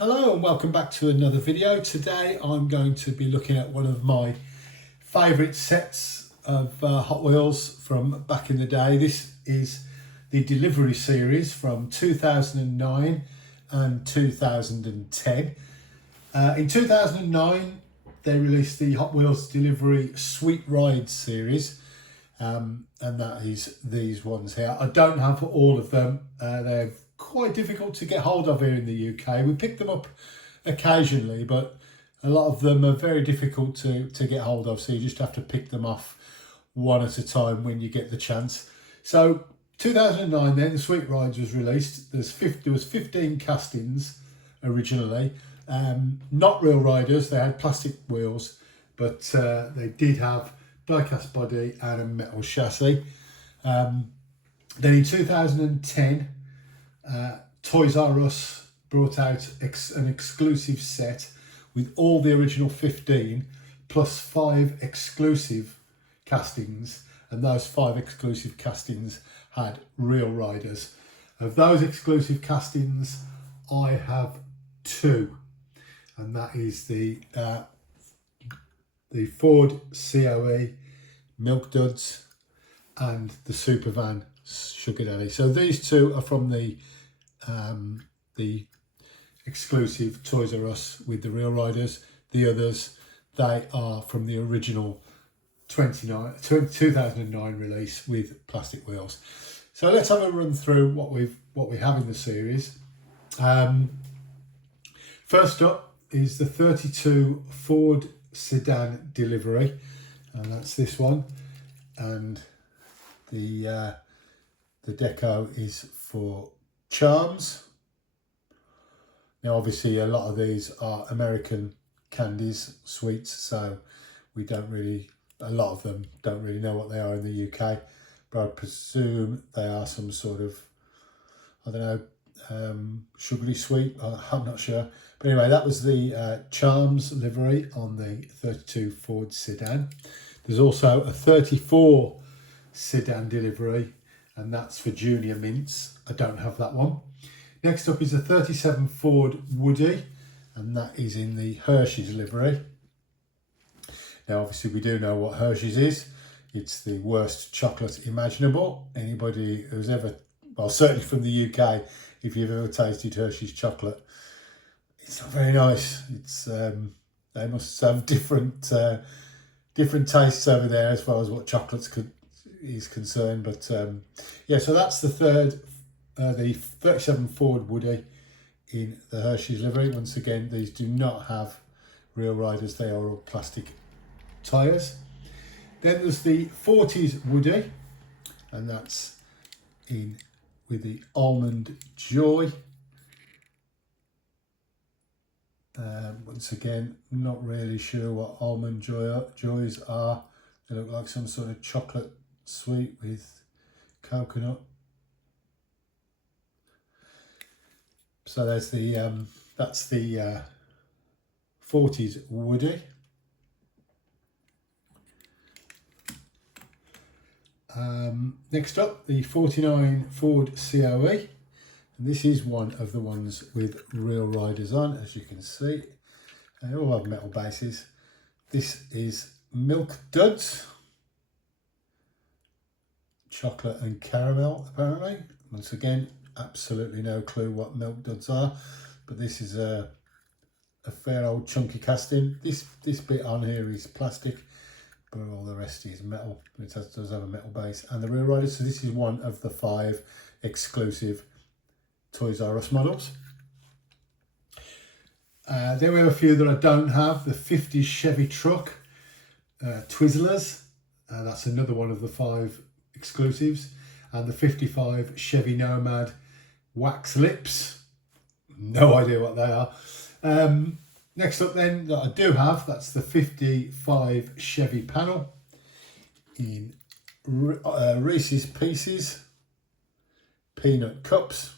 Hello and welcome back to another video. Today I'm going to be looking at one of my favourite sets of Hot Wheels from back in the day. This is the Delivery series from 2009 and 2010. In 2009 they released the Hot Wheels Delivery Sweet Rides series, and that is these ones here. I don't have all of them. They're quite difficult to get hold of here in the UK. We pick them up occasionally, but a lot of them are very difficult to get hold of, so you just have to pick them off one at a time when you get the chance. So 2009 then, the Sweet Rides was released. There was 15 castings originally, not real riders. They had plastic wheels, but they did have die-cast body and a metal chassis. Then in 2010, Toys R Us brought out an exclusive set with all the original 15 plus 5 exclusive castings, and those 5 exclusive castings had real riders. Of those exclusive castings, I have 2, and that is the Ford COE Milk Duds and the Supervan Sugar Daddy. So these 2 are from the exclusive Toys R Us with the real riders. The others, they are from the original 2009 release with plastic wheels. So let's have a run through what we have in the series. First up is the 32 Ford Sedan Delivery, and that's this one, and the deco is for Charms. Now obviously a lot of these are American candies, sweets, so a lot of them don't really know what they are in the UK, but I presume they are some sort of, I don't know, sugary sweet. I'm not sure. But anyway, that was the Charms livery on the 32 Ford Sedan. There's also a 34 Sedan Delivery, and that's for Junior Mints. I don't have that one. Next up is a 37 Ford Woody, and that is in the Hershey's livery. Now obviously we do know what Hershey's is. It's the worst chocolate imaginable. Anybody who's ever, well, certainly from the UK, if you've ever tasted Hershey's chocolate, it's not very nice. It's they must have different tastes over there as far as what chocolates is concerned. But yeah, so that's the 37 Ford Woody in the Hershey's livery. Once again, these do not have real riders. They are all plastic tyres. Then there's the 40s Woody, and that's in with the Almond Joy. Once again, not really sure what Almond Joys are. They look like some sort of chocolate sweet with coconut. So there's that's the 40s Woody. Next up, the 49 Ford COE. And this is one of the ones with real riders on, as you can see. They all have metal bases. This is Milk Duds. Chocolate and caramel, apparently. Once again, absolutely no clue what Milk Duds are, but this is a fair old chunky casting. This bit on here is plastic, but all the rest is metal. It does have a metal base. And the real riders, so this is one of the 5 exclusive Toys R Us models. Then we have a few that I don't have. The 50s Chevy truck, Twizzlers. That's another one of the 5 exclusives. And the 55 Chevy Nomad Wax Lips. No idea what they are. Next up then, that I do have, that's the 55 Chevy Panel in Reese's Pieces Peanut Cups.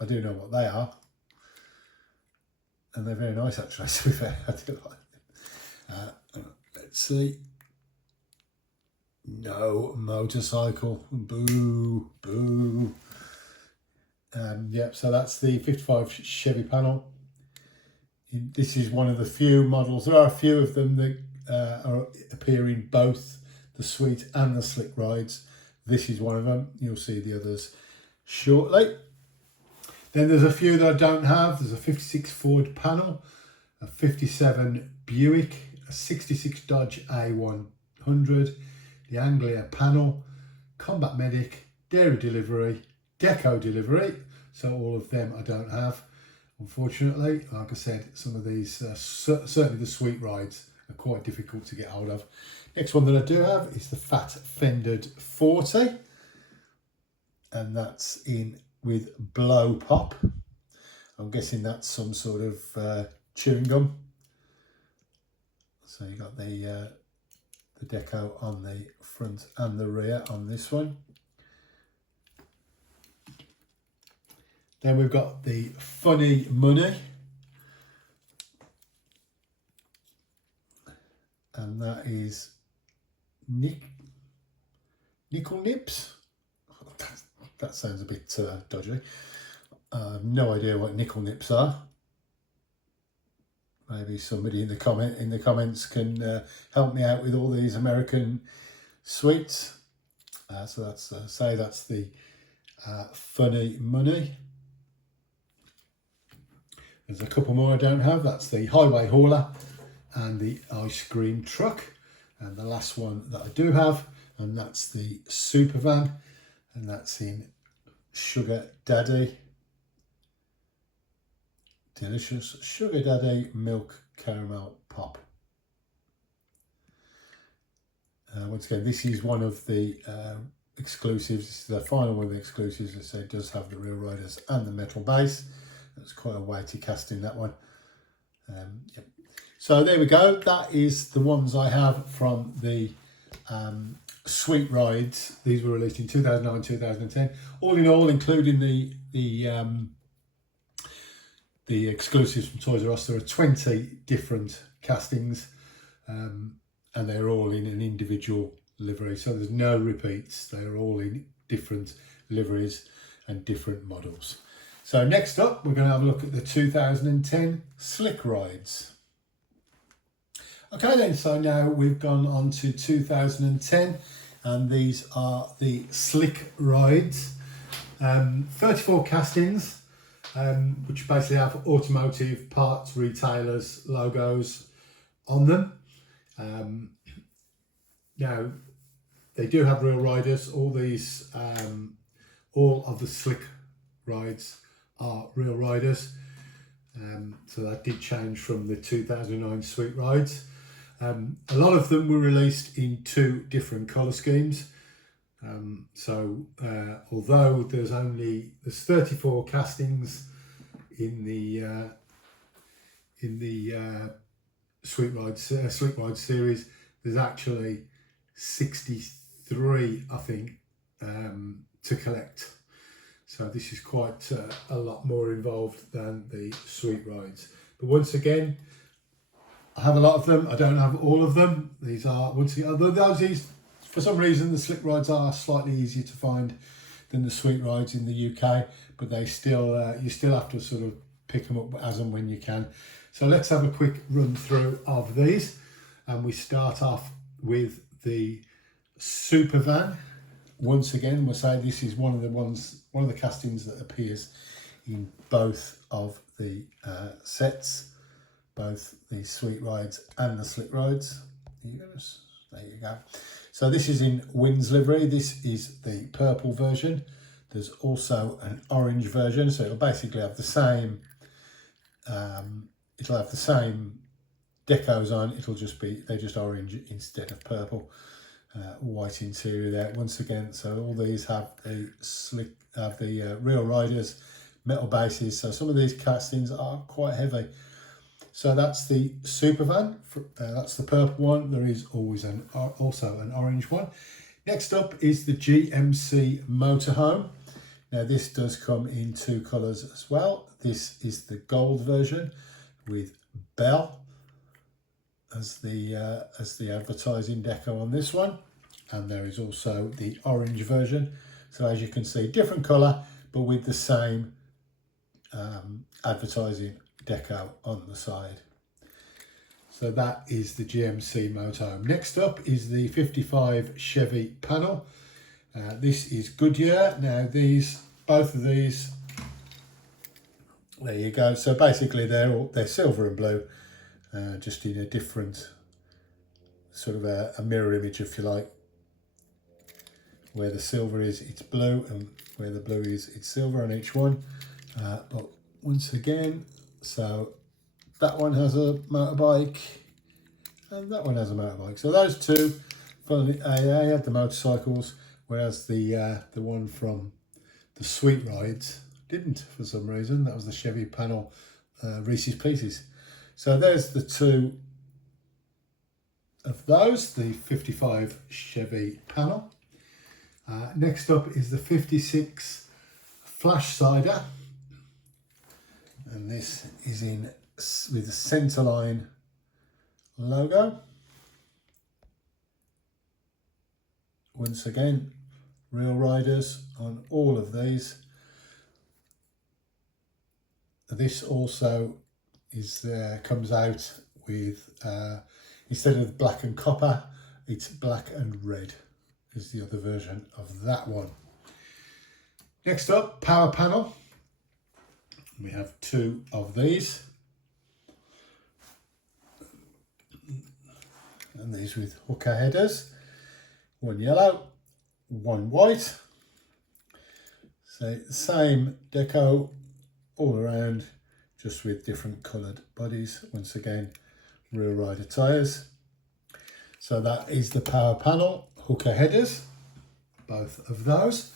I do know what they are, and they're very nice actually, to be fair. I do like them. Let's see. No motorcycle. Boo, boo. Yep, so that's the 55 Chevy Panel. This is one of the few models. There are a few of them that appear in both the Sweet and the Slick rides. This is one of them. You'll see the others shortly. Then there's a few that I don't have. There's a 56 Ford panel, a 57 Buick, a 66 Dodge A100, the Anglia panel, Combat Medic, Dairy Delivery, Deco Delivery. So all of them I don't have, unfortunately. Like I said, some of these, certainly the Sweet rides, are quite difficult to get hold of. Next one that I do have is the Fat Fendered 40, and that's in with Blow Pop. I'm guessing that's some sort of chewing gum. So you got the deco on the front and the rear on this one. Then we've got the Funny Money, and that is Nickel Nips. That sounds a bit dodgy. I have no idea what nickel nips are. Maybe somebody in the comments can help me out with all these American sweets. So that's that's the Funny Money. There's a couple more I don't have. That's the Highway Hauler and the Ice Cream Truck. And the last one that I do have, and that's the Super Van, and that's in Sugar Daddy. Delicious Sugar Daddy Milk Caramel Pop. Once again, this is one of the exclusives. This is the final one of the exclusives. As I say, it does have the Real Riders and the metal base. That's quite a weighty casting, that one. Yep. So there we go. That is the ones I have from the Sweet rides. These were released in 2009, 2010. All in all, including the exclusives from Toys R Us, there are 20 different castings, and they're all in an individual livery. So there's no repeats. They're all in different liveries and different models. So next up, we're going to have a look at the 2010 Slick rides. Okay then, so now we've gone on to 2010, and these are the Slick rides. 34 castings, which basically have automotive parts retailers logos on them. Now they do have Real Riders. All these, all of the Slick rides are Real Riders. So that did change from the 2009 Sweet rides. A lot of them were released in 2 different colour schemes. Although there's 34 castings in the Slick Ride series, there's actually 63, I think, to collect. So this is quite a lot more involved than the Sweet rides. But once again, I have a lot of them. I don't have all of them. These are, once again, for some reason, the Slick rides are slightly easier to find than the Sweet rides in the UK, but they still, you still have to sort of pick them up as and when you can. So let's have a quick run through of these, and we start off with the Super Van. Once again, we'll say this is one of the castings that appears in both of the sets, both the Sweet rides and the Slick rides. There you go. So this is in Wynn's livery. This is the purple version. There's also an orange version, so it'll basically have the same. It'll have the same decos on. It'll just be they're just orange instead of purple. White interior there. Once again, so all these have the Real Riders metal bases. So some of these castings are quite heavy. So that's the Super Van. That's the purple one. There is always also an orange one. Next up is the GMC Motorhome. Now this does come in 2 colours as well. This is the gold version with Bell as the advertising deco on this one, and there is also the orange version. So as you can see, different colour but with the same advertising deco on the side. So that is the GMC motorhome. Next up is the 55 Chevy panel. This is Goodyear. Now both of these, there you go. So basically they're silver and blue, just in a different sort of a mirror image, if you like. Where the silver is, it's blue, and where the blue is, it's silver on each one. But once again, so that one has a motorbike and that one has a motorbike. So those two, they had the motorcycles, whereas the one from the Sweet Rides didn't for some reason. That was the Chevy panel Reese's Pieces. So there's the two of those, the 55 Chevy panel. Next up is the 56 Flash Cider, and this is with the Centerline logo. Once again, real riders on all of these. This also comes out with instead of black and copper, it's black and red is the other version of that one. Next up, power panel. We have two of these, and these with hooker headers, one yellow, one white. So same deco all around, just with different coloured bodies. Once again, real rider tyres. So that is the power panel, hooker headers, both of those.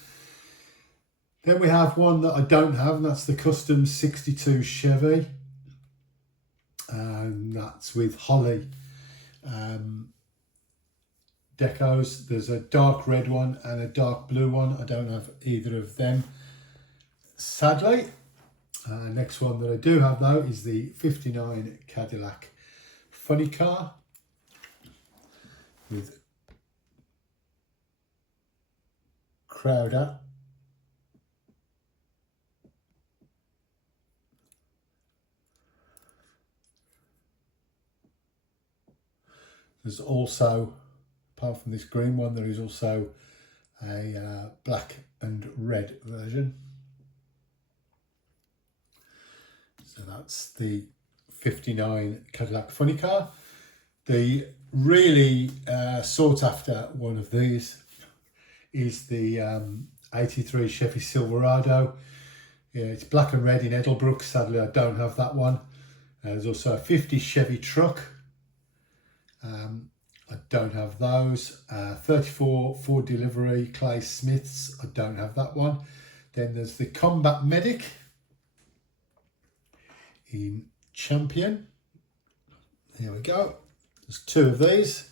Then we have one that I don't have, and that's the custom 62 Chevy, and that's with Holly decos. There's a dark red one and a dark blue one. I don't have either of them, sadly. Next one that I do have though is the 59 Cadillac Funny Car with Crowder. There's also, apart from this green one, there is also a black and red version. So that's the 59 Cadillac Funny Car. The really sought after one of these is the 83 Chevy Silverado. Yeah, it's black and red in Edelbrook. Sadly, I don't have that one. There's also a 50 Chevy truck. I don't have those. 34 Ford Delivery Clay Smiths. I don't have that one. Then there's the Combat Medic in Champion. Here we go. There's two of these.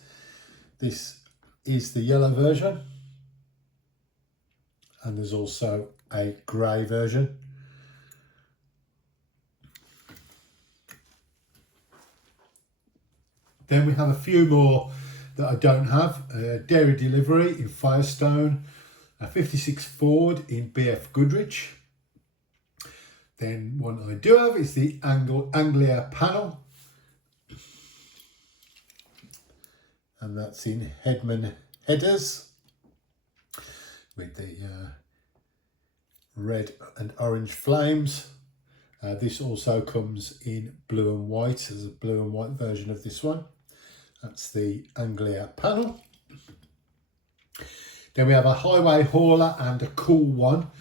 This is the yellow version, and there's also a grey version. Then we have a few more that I don't have. Dairy Delivery in Firestone, a 56 Ford in BF Goodrich. Then one I do have is the Anglia panel, and that's in Hedman headers with the red and orange flames. This also comes in blue and white. There's a blue and white version of this one. That's the Anglia panel. Then we have a Highway Hauler and a Cool One.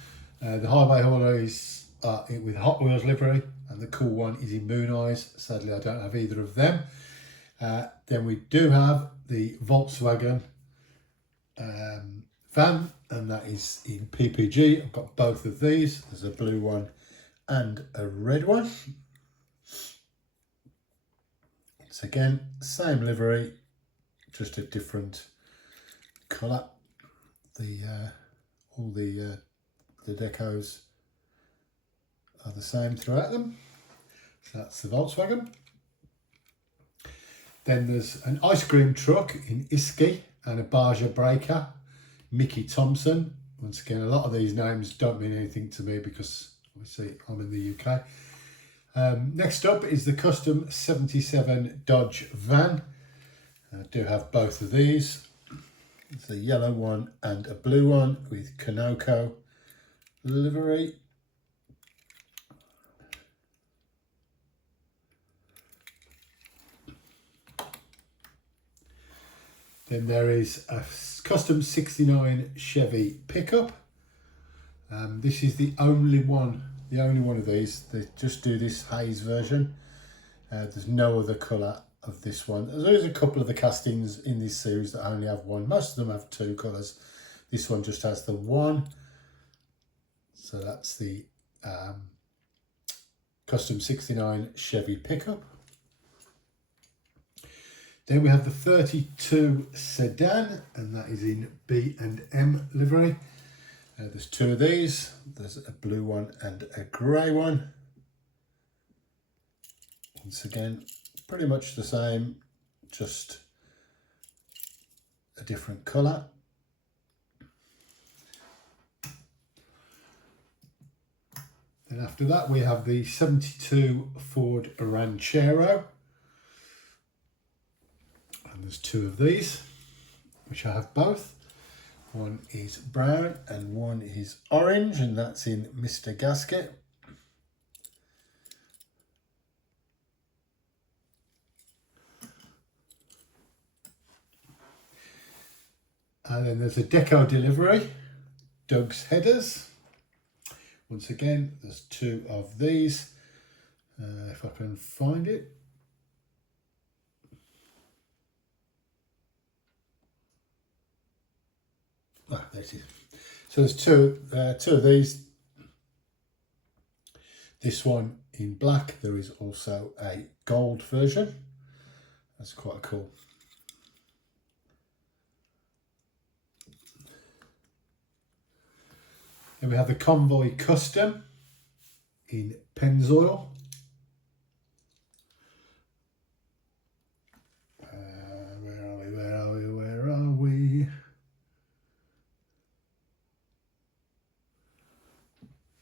The Highway Hauler is with Hot Wheels livery, and the Cool One is in Moon Eyes. Sadly, I don't have either of them. Then we do have the Volkswagen van, and that is in PPG. I've got both of these. There's a blue one and a red one. It's again same livery, just a different colour. All the decos are the same throughout them. So that's the Volkswagen. Then there's an ice cream truck in Iski and a Baja Breaker, Mickey Thompson. Once again, a lot of these names don't mean anything to me because obviously I'm in the UK. Next up is the Custom 77 Dodge van. I do have both of these. It's a yellow one and a blue one with Kanoko livery. Then there is a Custom 69 Chevy pickup. This is the only one of these. They just do this haze version. There's no other colour of this one. There's a couple of the castings in this series that only have one. Most of them have two colours. This one just has the one. So that's the Custom 69 Chevy pickup. Then we have the 32 sedan, and that is in B&M livery. There's two of these. There's a blue one and a grey one. Once again, pretty much the same, just a different colour. Then after that we have the 72 Ford Ranchero. And there's two of these, which I have both. One is brown and one is orange, and that's in Mr. Gasket. And then there's a deco delivery, Doug's Headers. Once again, there's two of these. If I can find it. Ah, there it is. So there's two of these. This one in black. There is also a gold version. That's quite cool. Then we have the Convoy Custom in Pennzoil. Where are we?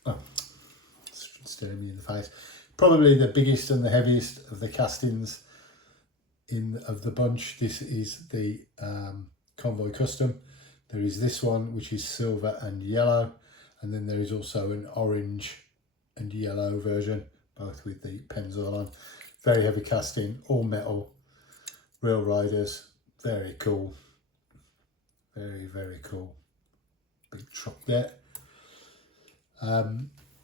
Oh, staring me in the face. Probably the biggest and the heaviest of the castings of the bunch. This is the Convoy Custom. There is this one, which is silver and yellow. And then there is also an orange and yellow version, both with the Pennzoil on. Very heavy casting, all metal, real riders, very cool. Very, very cool. Big truck there.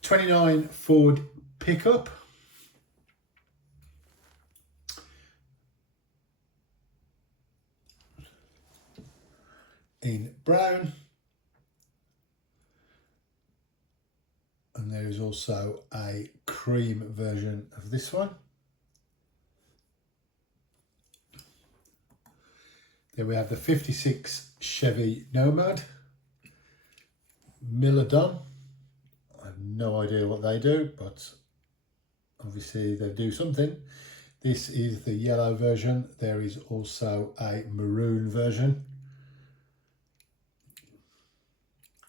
29 Ford pickup. In brown. And there is also a cream version of this one. Then we have the 56 Chevy Nomad. Milodon. I have no idea what they do, but obviously they do something. This is the yellow version. There is also a maroon version.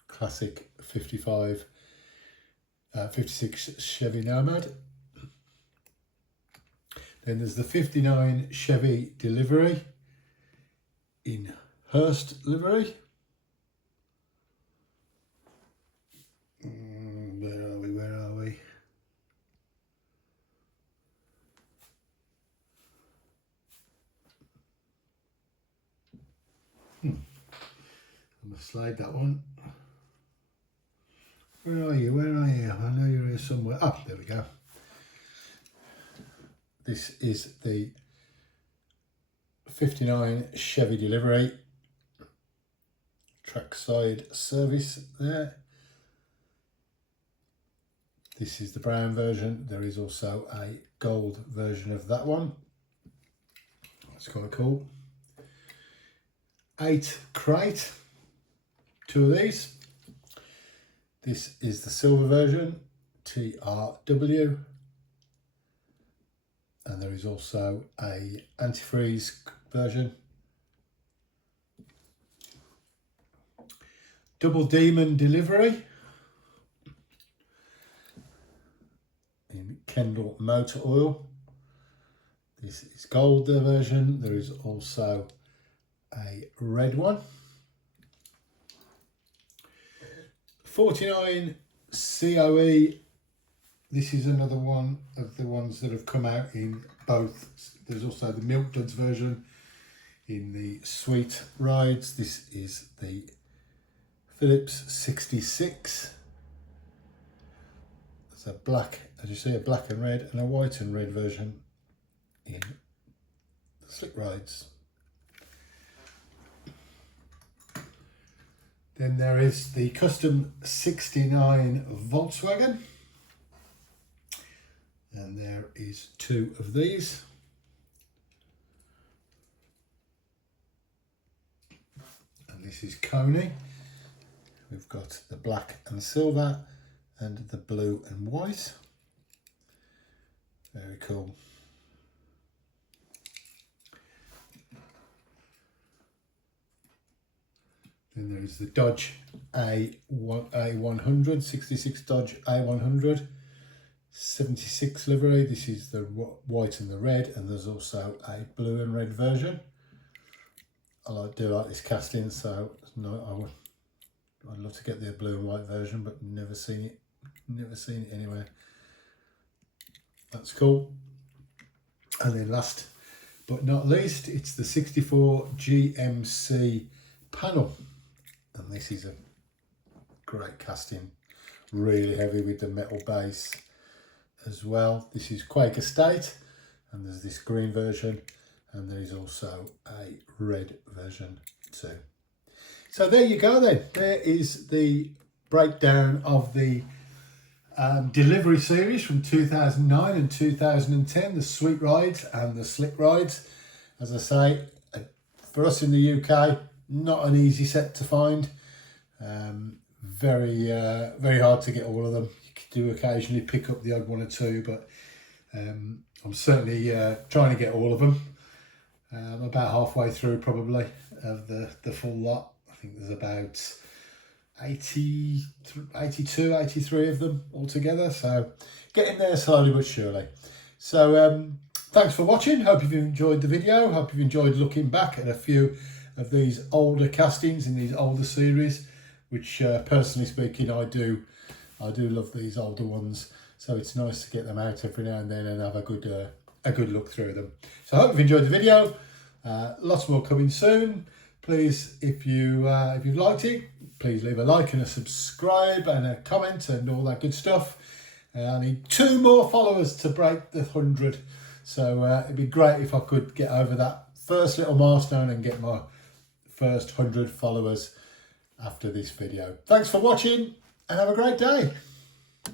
Classic 56 Chevy Nomad. Then there's the 59 Chevy Delivery in Hurst livery. Where are we? I'm going to slide that one. Where are you? Where are you? I know you're here somewhere. Ah, there we go. This is the 59 Chevy Delivery. Trackside service there. This is the brown version. There is also a gold version of that one. That's quite cool. 8 crate. 2 of these. This is the silver version, TRW. And there is also a antifreeze version. Double Demon Delivery in Kendall motor oil. This is gold version. There is also a red one. 49 COE. This is another one of the ones that have come out in both. There's also the Milk Duds version in the Sweet Rides. This is the Phillips 66. There's a black, as you see, a black and red and a white and red version in the Slick Rides. Then there is the Custom 69 Volkswagen. And there is two of these. And this is Coney. We've got the black and silver and the blue and white. Very cool. Then there is the Dodge A100, 66 Dodge A100. 76 livery. This is the white and the red, and there's also a blue and red version. I do like this casting, so no, I'd love to get the blue and white version, but never seen it anywhere. That's cool. And then last but not least, it's the 64 GMC panel, and this is a great casting, really heavy with the metal base as well. This is Quaker State, and there's this green version, and there is also a red version too. So there you go then. There is the breakdown of the delivery series from 2009 and 2010, the Sweet Rides and the Slick Rides. As I say, for us in the UK, not an easy set to find. Very hard to get all of them. Do occasionally pick up the odd one or two, but I'm certainly trying to get all of them. I'm about halfway through probably of the full lot. I think there's about 82, 83 of them altogether, so getting there slowly but surely. So thanks for watching. Hope you've enjoyed the video. Hope you've enjoyed looking back at a few of these older castings in these older series, which personally speaking I do love these older ones, so it's nice to get them out every now and then and have a good look through them. So I hope you've enjoyed the video. Lots more coming soon. Please, if you've liked it, please leave a like and a subscribe and a comment and all that good stuff. I need 2 more followers to break the 100, so it'd be great if I could get over that first little milestone and get my first 100 followers after this video. Thanks for watching, and have a great day.